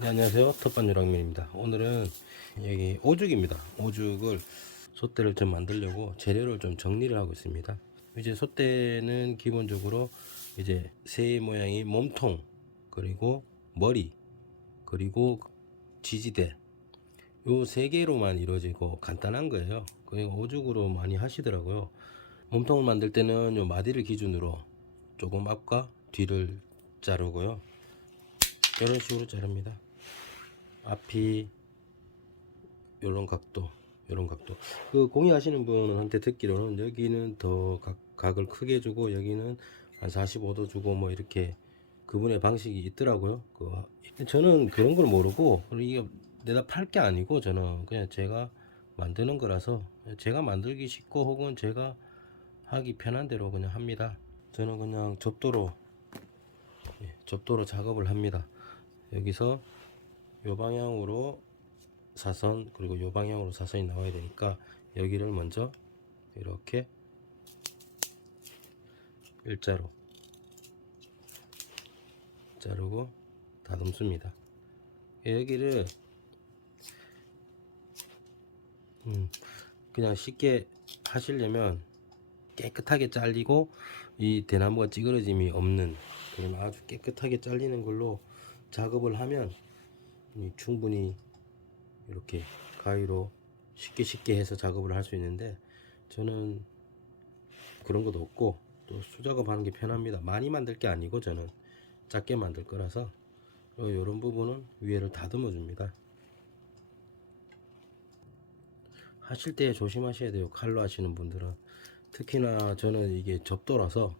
네, 안녕하세요. 텃밭 유랑민입니다. 오늘은 여기 오죽입니다. 오죽을 솥대를 좀 만들려고 재료를 좀 정리를 하고 있습니다. 이제 솥대는 기본적으로 이제 새 모양이 몸통 그리고 머리 그리고 지지대 요 세 개로만 이루어지고 간단한 거예요. 그리고 오죽으로 많이 하시더라고요. 몸통을 만들 때는 요 마디를 기준으로 조금 앞과 뒤를 자르고요. 이런 식으로 자릅니다. 앞이 요런 각도, 요런 각도. 그 공유하시는 분한테 듣기로는 여기는 더 각, 각을 크게 주고 여기는 한 45도 주고 뭐 이렇게 그분의 방식이 있더라고요. 그 저는 그런 걸 모르고 이게 내가 팔게 아니고 저는 그냥 제가 만드는 거라서 제가 만들기 쉽고 혹은 제가 하기 편한 대로 그냥 합니다. 저는 그냥 접도로 예, 접도로 작업을 합니다. 여기서 요 방향으로 사선 그리고 요 방향으로 사선이 나와야 되니까 여기를 먼저 이렇게 일자로 자르고 다듬습니다. 여기를 음, 그냥 쉽게 하시려면 깨끗하게 잘리고 이 대나무가 찌그러짐이 없는 그런 아주 깨끗하게 잘리는 걸로 작업을 하면 이 충분히 이렇게 가위로 쉽게 쉽게 해서 작업을 할 수 있는데 저는 그런 것도 없고 또 수작업 하는 게 편합니다. 많이 만들 게 아니고 저는 작게 만들 거라서 이런 부분은 위에를 다듬어 줍니다. 하실 때 조심하셔야 돼요. 칼로 하시는 분들은. 특히나 저는 이게 접도라서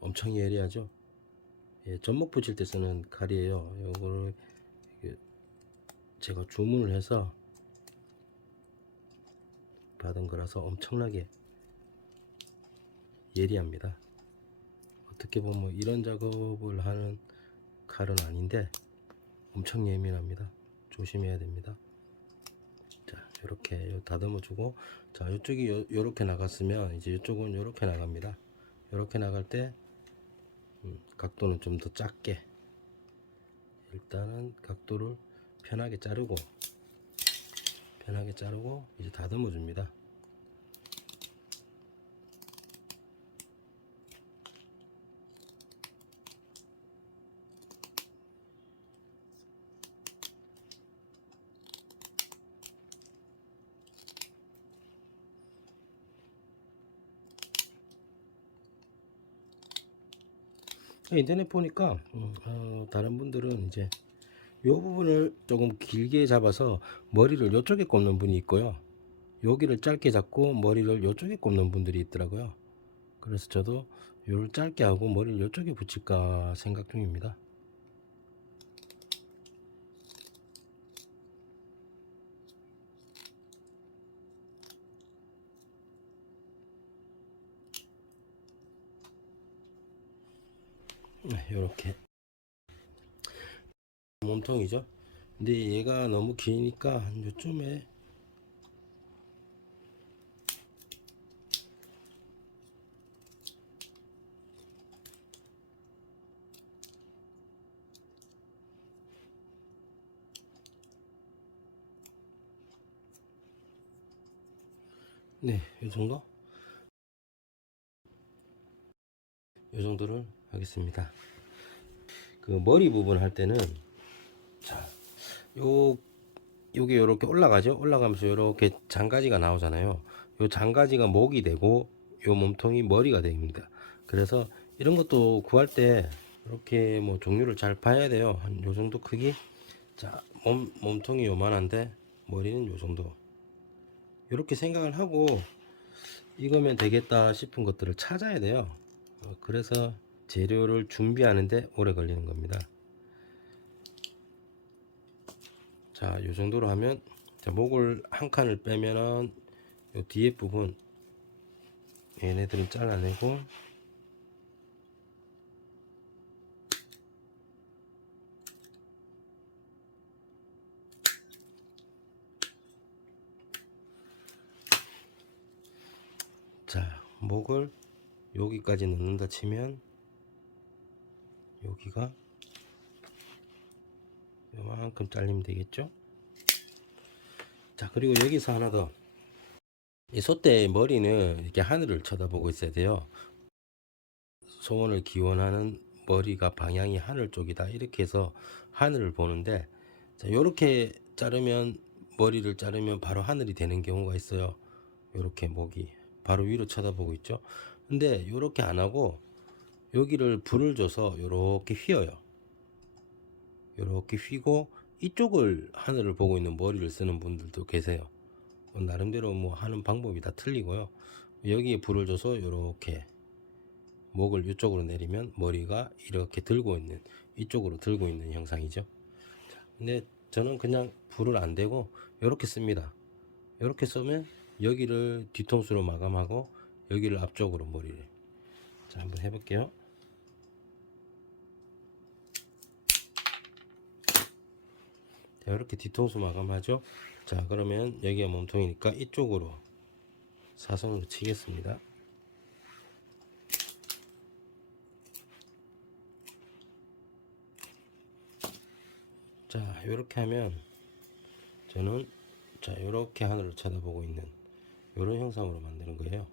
엄청 예리하죠 예, 접목 붙일 때 쓰는 칼이에요. 이게 제가 주문을 해서 받은 거라서 엄청나게 예리합니다. 어떻게 보면 이런 작업을 하는 칼은 아닌데 엄청 예민합니다. 조심해야 됩니다. 자, 이렇게 다듬어 주고 자, 이쪽이 요, 요렇게 나갔으면 이제 이쪽은 요렇게 나갑니다. 요렇게 나갈 때 음, 각도는 좀 더 작게. 일단은 각도를 편하게 자르고 편하게 자르고 이제 다듬어 줍니다 인터넷 보니까 음, 어, 다른 분들은 이제 이 부분을 조금 길게 잡아서 머리를 이쪽에 꼽는 분이 있고요. 여기를 짧게 잡고 머리를 이쪽에 꼽는 분들이 있더라고요. 그래서 저도 요를 짧게 하고 머리를 이쪽에 붙일까 생각 중입니다. 네, 요렇게 몸통이죠. 근데 얘가 너무 기니까 한 요쯤에 네, 이 정도? 정도를 하겠습니다. 그 머리 부분 할 때는 자, 요 요게 요렇게 올라가죠. 올라가면서 요렇게 장가지가 나오잖아요. 요 장가지가 목이 되고 요 몸통이 머리가 됩니다. 그래서 이런 것도 구할 때 이렇게 뭐 종류를 잘 봐야 돼요. 한 요 정도 크기. 자, 몸 몸통이 요만한데 머리는 요 정도. 이렇게 생각을 하고 이거면 되겠다 싶은 것들을 찾아야 돼요. 어, 그래서 재료를 준비하는데 오래 걸리는 겁니다. 자, 이 정도로 하면 자, 목을 한 칸을 빼면은 요 뒤에 부분 얘네들은 잘라내고 자, 목을 여기까지 넣는다 치면 여기가 요만큼 잘리면 되겠죠? 자 그리고 여기서 하나 더. 이 소떼의 머리는 이렇게 하늘을 쳐다보고 있어야 돼요. 소원을 기원하는 머리가 방향이 하늘 쪽이다. 이렇게 해서 하늘을 보는데 자 요렇게 자르면 머리를 자르면 바로 하늘이 되는 경우가 있어요. 요렇게 목이 바로 위로 쳐다보고 있죠 근데 요렇게 안 하고 여기를 불을 줘서 요렇게 휘어요 요렇게 휘고 이쪽을 하늘을 보고 있는 머리를 쓰는 분들도 계세요 뭐 나름대로 뭐 하는 방법이 다 틀리고요 여기에 불을 줘서 요렇게 목을 이쪽으로 내리면 머리가 이렇게 들고 있는 이쪽으로 들고 있는 형상이죠. 자, 근데 저는 그냥 불을 안 대고 이렇게 씁니다. 이렇게 쓰면 여기를 뒤통수로 마감하고 여기를 앞쪽으로 머리를 자 한번 해볼게요. 자, 이렇게 뒤통수 마감하죠. 자 그러면 여기가 몸통이니까 이쪽으로 사선으로 치겠습니다. 자 이렇게 하면 저는 자 이렇게 하늘을 쳐다보고 있는 이런 형상으로 만드는 거예요.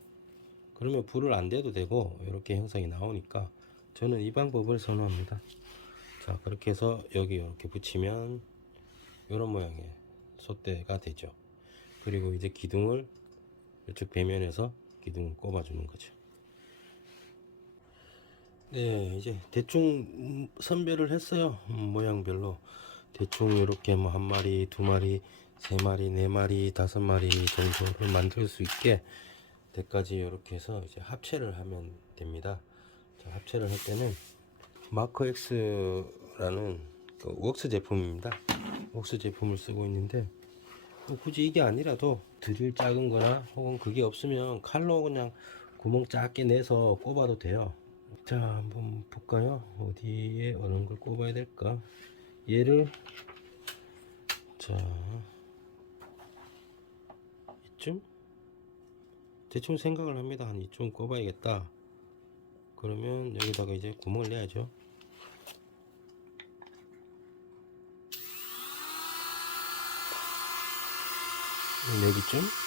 그러면 불을 안 대도 되고 이렇게 형상이 나오니까 저는 이 방법을 선호합니다. 자 그렇게 해서 여기 이렇게 붙이면 이런 모양의 솥대가 되죠. 그리고 이제 기둥을 이쪽 배면에서 기둥을 꼽아 주는 거죠. 네 이제 대충 선별을 했어요. 음, 모양별로. 대충 이렇게 뭐 한 마리, 두 마리, 세 마리, 네 마리, 다섯 마리 정도를 만들 수 있게 때까지 이렇게 해서 이제 합체를 하면 됩니다. 자, 합체를 할 때는 마커 X라는 그 웍스 제품입니다. 웍스 제품을 쓰고 있는데 뭐 굳이 이게 아니라도 드릴 작은 거나 혹은 그게 없으면 칼로 그냥 구멍 작게 내서 꼽아도 돼요. 자, 한번 볼까요? 어디에 어느 걸 꼽아야 될까? 얘를 자 이쯤 대충 생각을 합니다. 한 이쯤 꼽아야겠다. 그러면 여기다가 이제 구멍을 내야죠. 여기쯤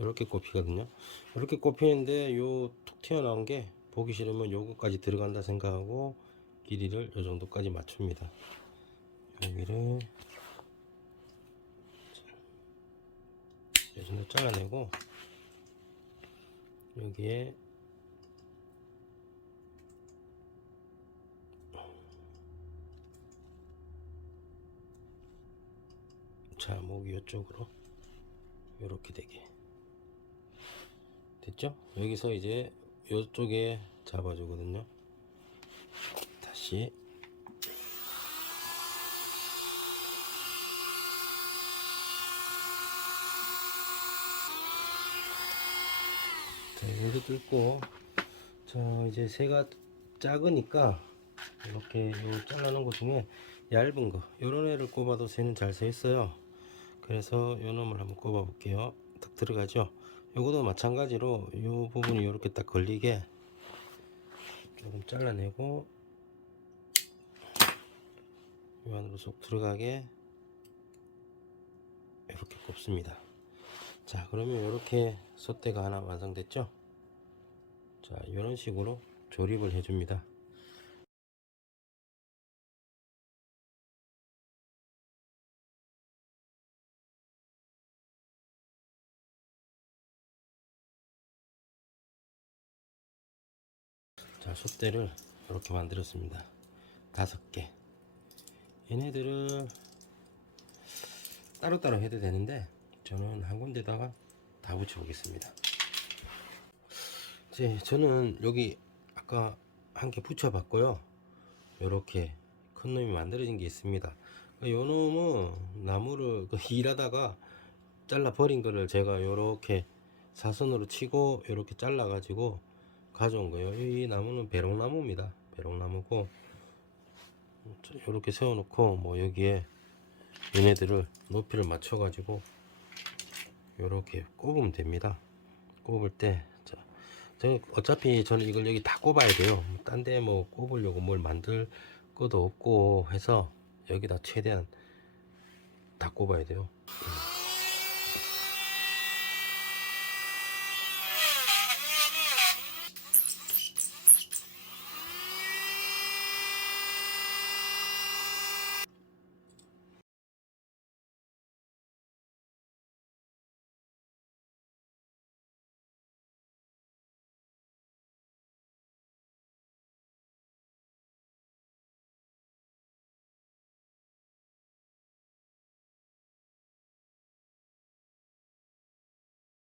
이렇게 꼽히거든요. 이렇게 꼽히는데 요 툭 튀어나온 게 보기 싫으면 요거까지 들어간다 생각하고 길이를 요 정도까지 맞춥니다. 여기를 요 정도 잘라내고 여기에 자 목이 이쪽으로 이렇게 되게 됐죠? 여기서 이제 이쪽에 잡아주거든요. 다시 자 얘를 뚫고 자 이제 새가 작으니까 이렇게 요 잘라놓은 것 중에 얇은 거 요런 애를 꼽아도 새는 잘 새 있어요. 그래서 요 놈을 한번 꼽아 볼게요 딱 들어가죠 요거도 마찬가지로 요 부분이 이렇게 딱 걸리게 조금 잘라내고 요 안으로 쏙 들어가게 이렇게 꼽습니다. 자 그러면 이렇게 솥대가 하나 완성됐죠? 자 이런 식으로 조립을 해줍니다 솥대를 이렇게 만들었습니다. 다섯 개. 얘네들을 따로따로 해도 되는데 저는 한 군데다가 다 붙여 보겠습니다. 이제 저는 여기 아까 한 개 붙여 봤고요. 이렇게 큰 놈이 만들어진 게 있습니다. 이 놈은 나무를 그 일하다가 잘라 버린 거를 제가 이렇게 사선으로 치고 이렇게 잘라 가지고 가져온 거예요. 이 나무는 배롱나무입니다. 배롱나무고 이렇게 세워놓고 뭐 여기에 얘네들을 높이를 맞춰가지고 요렇게 꼽으면 됩니다. 꼽을 때, 자, 저 어차피 저는 이걸 여기 다 꼽아야 돼요. 딴 데 뭐 꼽으려고 뭘 만들 것도 없고 해서 여기다 최대한 다 꼽아야 돼요.